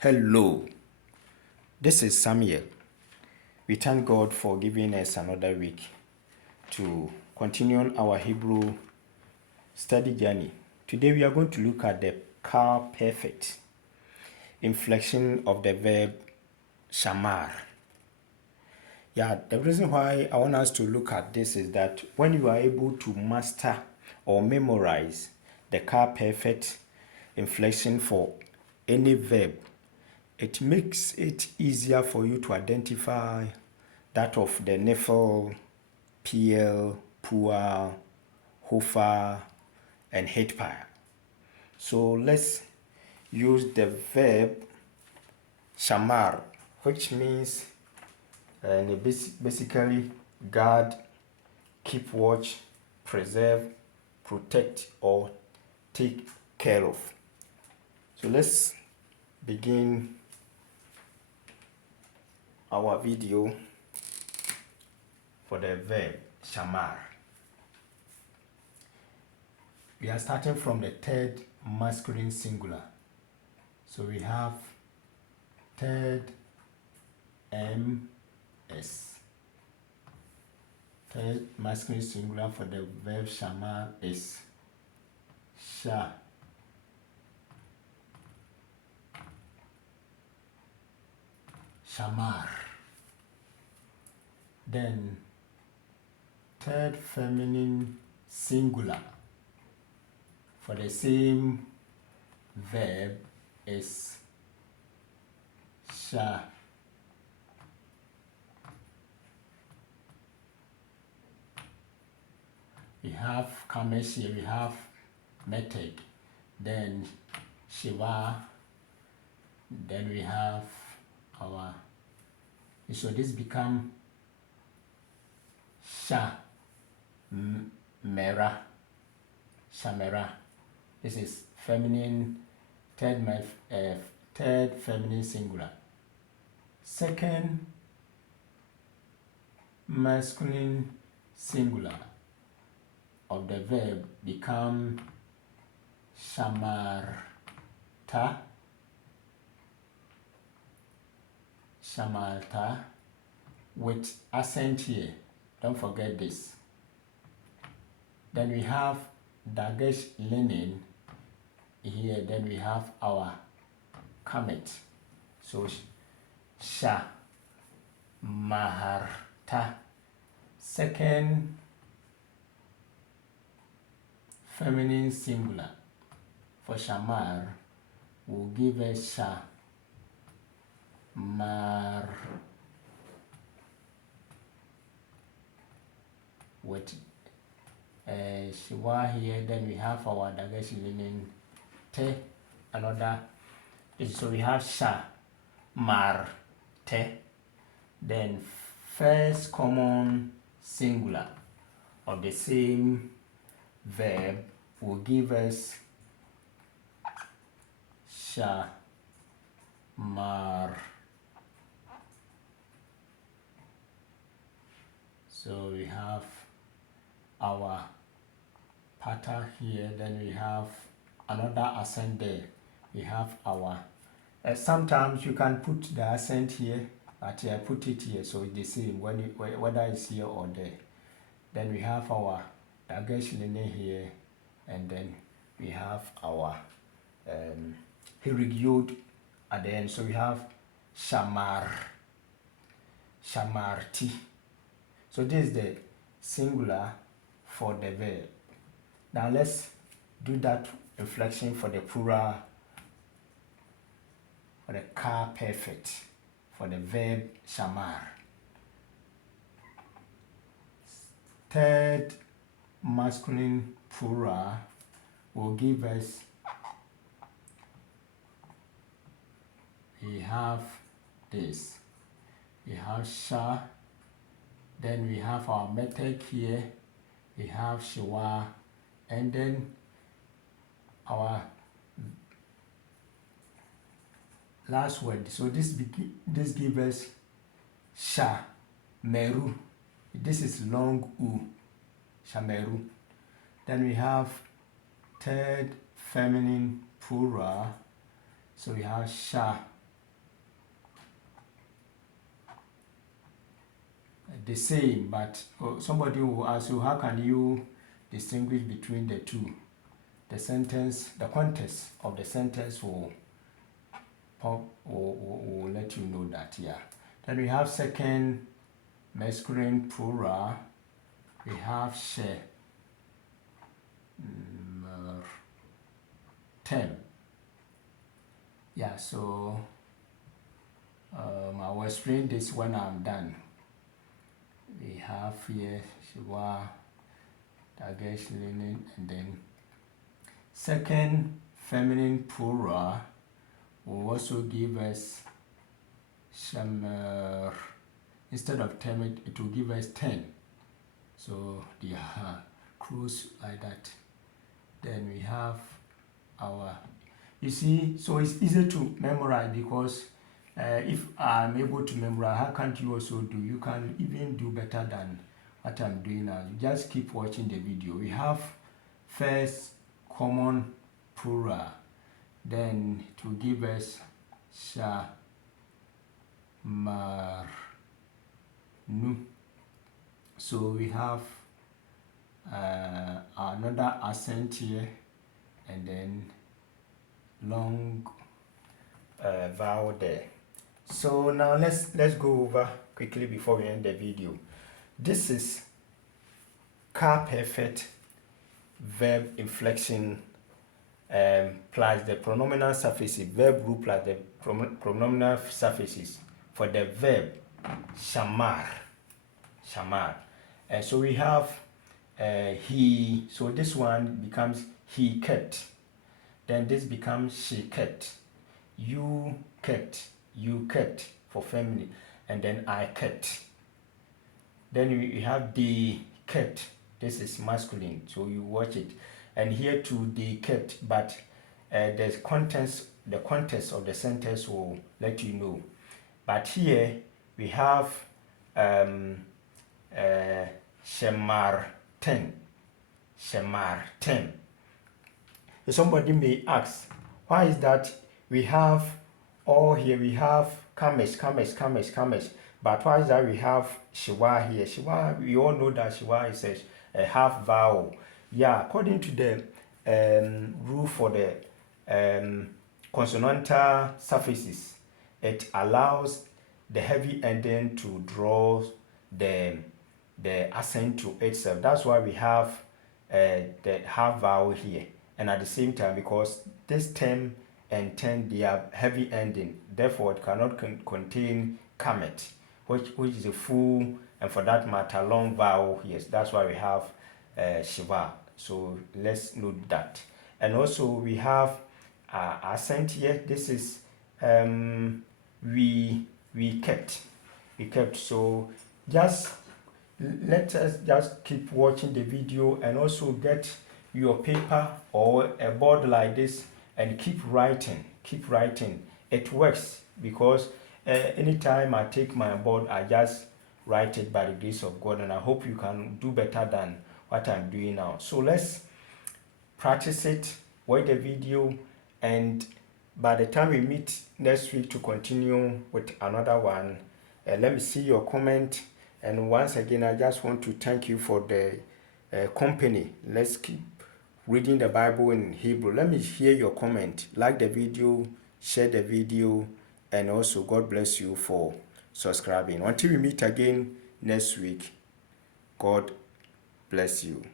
Hello, this is Samuel. We thank God for giving us another week to continue on our Hebrew study journey. Today we are going to look at the car perfect inflection of the verb shamar. The reason why I want us to look at this is that when you are able to master or memorize the car perfect inflection for any verb, it makes it easier for you to identify that of the nifl, pl, pua, hofa, and hitpa. So let's use the verb shamar, which means basically guard, keep watch, preserve, protect, or take care of. So let's begin our video for the verb shamar. We are starting from the third masculine singular. So we have third ms. Third masculine singular for the verb shamar is sha. Shamar. Then third feminine singular for the same verb is sha. We have kamesh here, we have metek, then shiva, then we have our, so this become sha mera, shamera. This is feminine, third feminine singular. Second masculine singular of the verb become shamarta. Shamarta with accent here. Don't forget this. Then we have dagesh linen here. Then we have our kamet. So sha maharta. Second feminine singular for shamar will give us sha mar with shiwa here. Then we have our dagesh linen te, another. So we have sha mar te. Then first common singular of the same verb will give us sha mar. So we have our pata here, then we have another accent there. We have our, sometimes you can put the accent here, but I put it here, so it's the same whether it's here or there. Then we have our dagesh linen here, and then we have our hirigyod at the end. So we have shamar, shamarti. So this is the singular for the verb. Now let's do that inflection for the plural, for the car perfect, for the verb shamar. Third masculine plural will give us, we have this, we have sha, then we have our metek here, we have shiwa, and then our last word. So this gives us sha meru. This is long u, shameru. Then we have third feminine plural. So we have sha the same, but somebody will ask you, how can you distinguish between the two? The sentence, the context of the sentence will let you know that, yeah. Then we have second masculine plural. We have she, term. Yeah, so I will explain this when I'm done. We have here Shiwa, Dagesh, Linen, and then second feminine plural will also give us Shamer. Instead of 10, it will give us 10. So they are close like that. Then we have our, you see, so it's easy to memorize because if I'm able to memorize, how can't you also do? You can even do better than what I'm doing now. You just keep watching the video. We have first common plural, then to give us sha, mar, nu. So we have another accent here, and then long vowel there. So now let's go over quickly before we end the video. This is car perfect verb inflection plus the pronominal suffixes, verb group plus the pronominal suffixes for the verb shamar. And so we have he, so this one becomes he kept, then this becomes she kept, you kept for feminine, and then I kept. Then we have they kept, this is masculine, so you watch it. And here too they kept, but the context of the sentence will let you know. But here we have Shemar 10. Somebody may ask, why is that we have all here, we have kamesh, but why is that we have shiwa here? Shiwa, we all know that shiwa is a half vowel. Yeah, according to the rule for the consonantal suffixes, it allows the heavy ending to draw the accent to itself. That's why we have the half vowel here. And at the same time, because this 10 and 10, they are heavy ending, therefore it cannot contain kamet, which is a full, and for that matter, long vowel here. That's why we have shiva. So let's note that. And also we have accent here. This is we kept. So just let us just keep watching the video, and also get your paper or a board like this and keep writing. It works because anytime I take my board, I just write it by the grace of God, and I hope you can do better than what I'm doing now. So let's practice it, watch the video, and by the time we meet next week to continue with another one, let me see your comment. And once again, I just want to thank you for the company. Let's keep reading the Bible in Hebrew. Let me hear your comment. Like the video, share the video, and also God bless you for subscribing. Until we meet again next week, God bless you.